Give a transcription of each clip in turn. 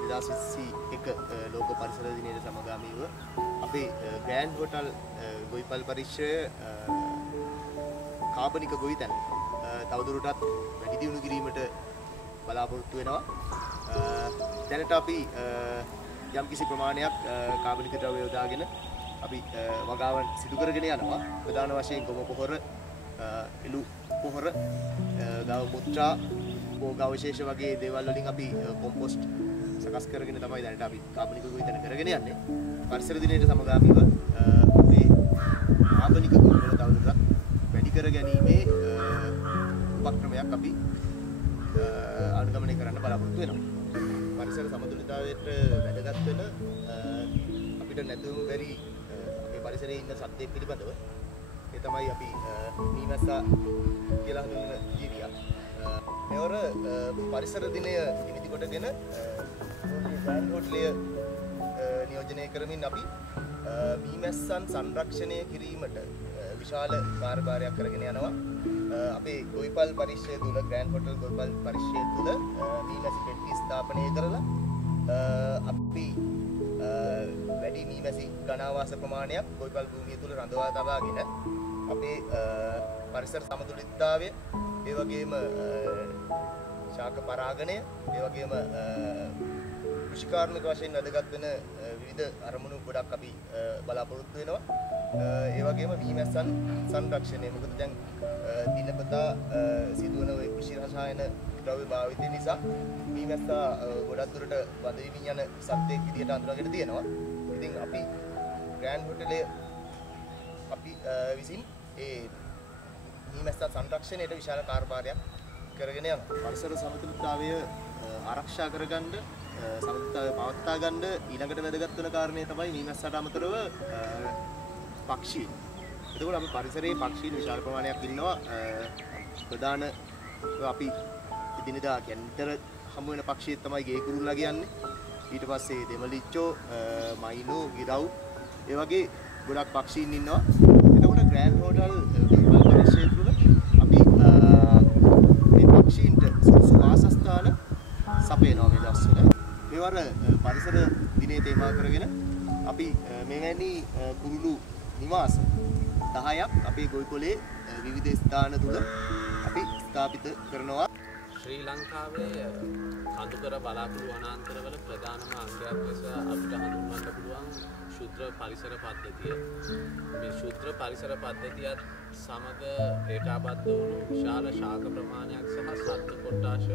2021 ලෝක පරිසර දිනයට සමගාමීව අපේ ග්‍රෑන්ඩ් හෝටල් ගොවිපල් පරිශ්‍රය කාබනික ගොවිතැන තවදුරටත් වැඩි දියුණු කිරීමට බලාපොරොත්තු වෙනවා. දැනට අපි යම්කිසි ප්‍රමාණයක් කාබනික ද්‍රව්‍ය යොදාගෙන අපි වගාවන් සිදු කරගෙන යනවා. ප්‍රධාන වශයෙන් ගොම පොහොර, එළු පොහොර, ගව මුත්‍රා, භෝග අවශේෂ වගේ දේවල් වලින් අපි කොම්පොස්ට් සකස් කරගෙන තමයි දැනට අපි කාබනික ගොවිතැන කරගෙන යන්නේ. පරිසර දිනයට සමගාමීව අපේ කාබනික ගොවිතැන තවදුරටත් වැඩි කර ගැනීමේ උපක්‍රමයක් අපි අනුගමනය කරන්න බලාපොරොත්තු වෙනවා. පරිසර සමතුලිතතාවයට වැදගත් වෙන අපිට නැතුවම බැරි අපේ පරිසරයේ ඉන්න සත්ත්වයන් පිළිබඳව ඒ තමයි අපි මීමැස්සා කියලා හඳුන්වන ජීවියා. මෙවර පරිසර දිනය නිමිති කොටගෙන ග්‍රෑන්ඩ් හෝටලය නියෝජනය කරමින් අපි මීමැස්සන් සංරක්ෂණය කිරීමට විශාල කාර්යභාරයක් කරගෙන යනවා. අපේ ගොවිපල් පරිශ්‍රය තුල ග්‍රෑන්ඩ් හෝටල් ගොවිපල් පරිශ්‍රය තුල මීමැසි පෙට්ටි ස්ථාපනය කරලා අපි වැඩි මීමැසි ඝනාවාස ප්‍රමාණයක් ගොවිපල් භූමිය තුල රඳවා තබාගෙන අපේ පරිසර සමතුලිතතාවය, ඒ වගේම ශාක පරාගණය, ඒ වගේම කෘෂිකාර්මික වශයෙන් වැදගත් වෙන විවිධ අරමුණු ගොඩක් අපි බලාපොරොත්තු වෙනවා. ඒ වගේම මීමැස්සන් සංරක්ෂණය. මොකද දැන් දිනපතා සිදුවන ওই කෘෂි රසායන ද්‍රව්‍ය භාවිතය නිසා මීමැස්සා ගොඩක් දුරට වද වෙමින් යන සත්ත්වයක් විදිහට අඳුරගෙන තියෙනවා. ඉතින් අපි ග්‍රෑන්ඩ් හෝටලයේ අපි විසින් ඒ මීමැස්සා සංරක්ෂණයට විශාල කාර්යභාරයක් කරගෙන යනවා. පරිසර සමතුලිතතාවය ආරක්ෂා කරගන්න, සමතුලිතතාවය පවත්වා ගන්න ඊළඟට වැදගත් වෙන කාරණේ තමයි මීමැස්සට අමතරව පක්ෂී. එතකොට අපි පරිසරයේ පක්ෂීන් විශාල ප්‍රමාණයක් ඉන්නවා. ප්‍රධාන අපි එදිනෙදා කියන්නේ හමු වෙන පක්ෂියෙක් තමයි ගේ කුරුල්ලා කියන්නේ. ඊට පස්සේ දෙමලිච්චෝ, මයිනෝ, ගිරව්, ඒ වගේ ගොඩක් පක්ෂීන් ඉන්නවා. එතකොට ග්‍රෑන්ඩ් හෝටල් පරිශ්‍රය තුළ අපි මේ පක්ෂීන්ට සුදුසු වාසස්ථාන සපයනවා මේ දවස්වල. මේවර පරිසර දිනේ තේමා කරගෙන අපි මෙවැනි කුරුළු නිවාස 10ක් අපේ ගොවිපොලේ විවිධ ස්ථාන තුල අපි ස්ථාපිත කරනවා. ශ්‍රී ලංකාවේ කඳුකර බලාකුළු වනාන්තරවල ප්‍රධානම අංගයක් ලෙස අපිට හඳුන්වන්න පුළුවන් ශුද්‍ර පරිසර පද්ධතිය. මේ ශුද්‍ර පරිසර පද්ධතියත් සමග ඒකාබද්ධ වුණු විශාල ශාක ප්‍රමාණයක් සහ සත්ත්ව කොට්ටාශ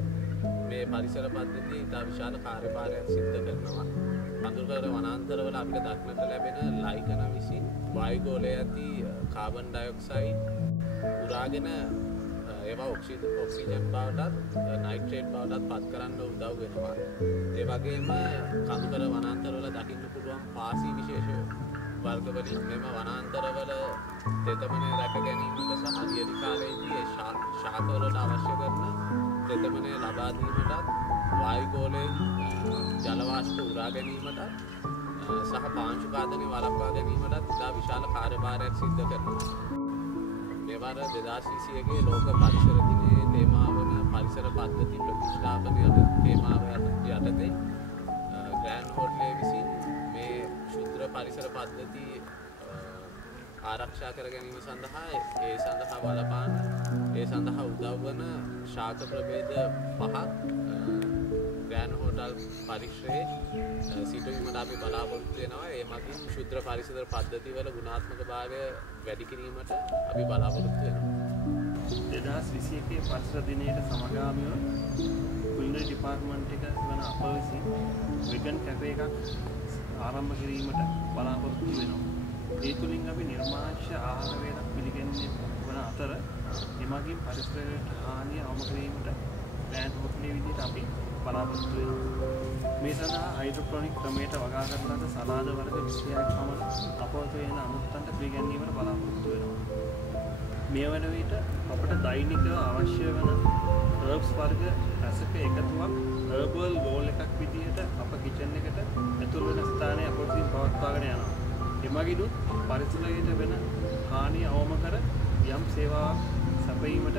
මේ පරිසර පද්ධතියේ ඉතා විශාල කාර්යභාරයක් සිද්ධ කරනවා. කඳුකර වනාන්තරවල අපිට දක්නට ලැබෙන ලයිකන විසින් වායුගෝලයේ ඇති කාබන් ඩයොක්සයිඩ් උරාගෙන ඒවා ඔක්සිජන් බවටත් නයිට්‍රේට් බවටත් පත් කරන්න උදව් වෙනවා. ඒ වගේම කඳුකර වනාන්තරවල දකින්න පුළුවන් පාසී විශේෂ වර්ගවලින් මෙම වනාන්තරවල තෙතමනය රැක ගැනීමට සහ ලියලි කාලයේදී ශාකවලට අවශ්‍ය කරන තෙතමනය ලබා දීමටත් වායුගෝලයෙන් ජල වාෂ්ප උරා ගැනීමටත් සහ පාංශු ඝාතනය වළක්වා ගැනීමටත් ඉතා විශාල කාර්යභාරයක් සිද්ධ කරනවා. මෙවර 2021 ලෝක පරිසර දිනයේ තේමාව වන පරිසර පද්ධති ප්‍රතිෂ්ඨාපනය තේමාව යටතේ ග්‍රෑන්ඩ් හෝටලේ විසින් මේ ශුද්‍ර පරිසර පද්ධති ආරක්ෂා කර ගැනීම සඳහා ඒ සඳහා බලපාන ඒ සඳහා උදව් වන ශාක ප්‍රභේද 5ක් ග්‍රෑන්ඩ් හෝටල් පරිශ්‍රයේ සිටුවීමට අපි බලාපොරොත්තු වෙනවා. ඒ මගින් ශුද්‍ර පරිසර පද්ධතිවල ගුණාත්මක භාවය වැඩි කිරීමට අපි බලාපොරොත්තු වෙනවා. 2021 පරිසර දිනයට සමගාමීව කුලිනරි ඩිපාර්ට්මන්ට් එක වන අප විසින් වෙගන් කැෆේ එකක් ආරම්භ කිරීමට බලාපොරොත්තු වෙනවා. ඒ තුලින් අපි නිර්මාංශ ආහාර වේලක් පිළිගන්නේ වන අතර එමගින් පරිසරයට හානිය අවම කිරීමට ග්‍රෑන්ඩ් හෝටලේ විදිහට අපි බලාපොරොත්තු වෙනවා. මේ සඳහා හයිඩ්‍රොපොනික් ක්‍රමයට වගා කරන ලද සලාද වර්ග 20ක් පමණ අපවත වෙන අනුත්තන්ට පිළිගැනීමට බලාපොරොත්තු වෙනවා. මේ වන විට අපට දෛනිකව අවශ්‍ය වන හර්බ්ස් වර්ග රසක එකතුවක් හර්බල් වෝල් එකක් විදිහට අප කිචන් එකට ඇතුල් වෙන ස්ථානයේ අපොතින් පවත්වාගෙන යනවා. එමගිනුත් පරිසරයට වෙන හානිය අවම කර යම් සේවාවක් සැපයීමට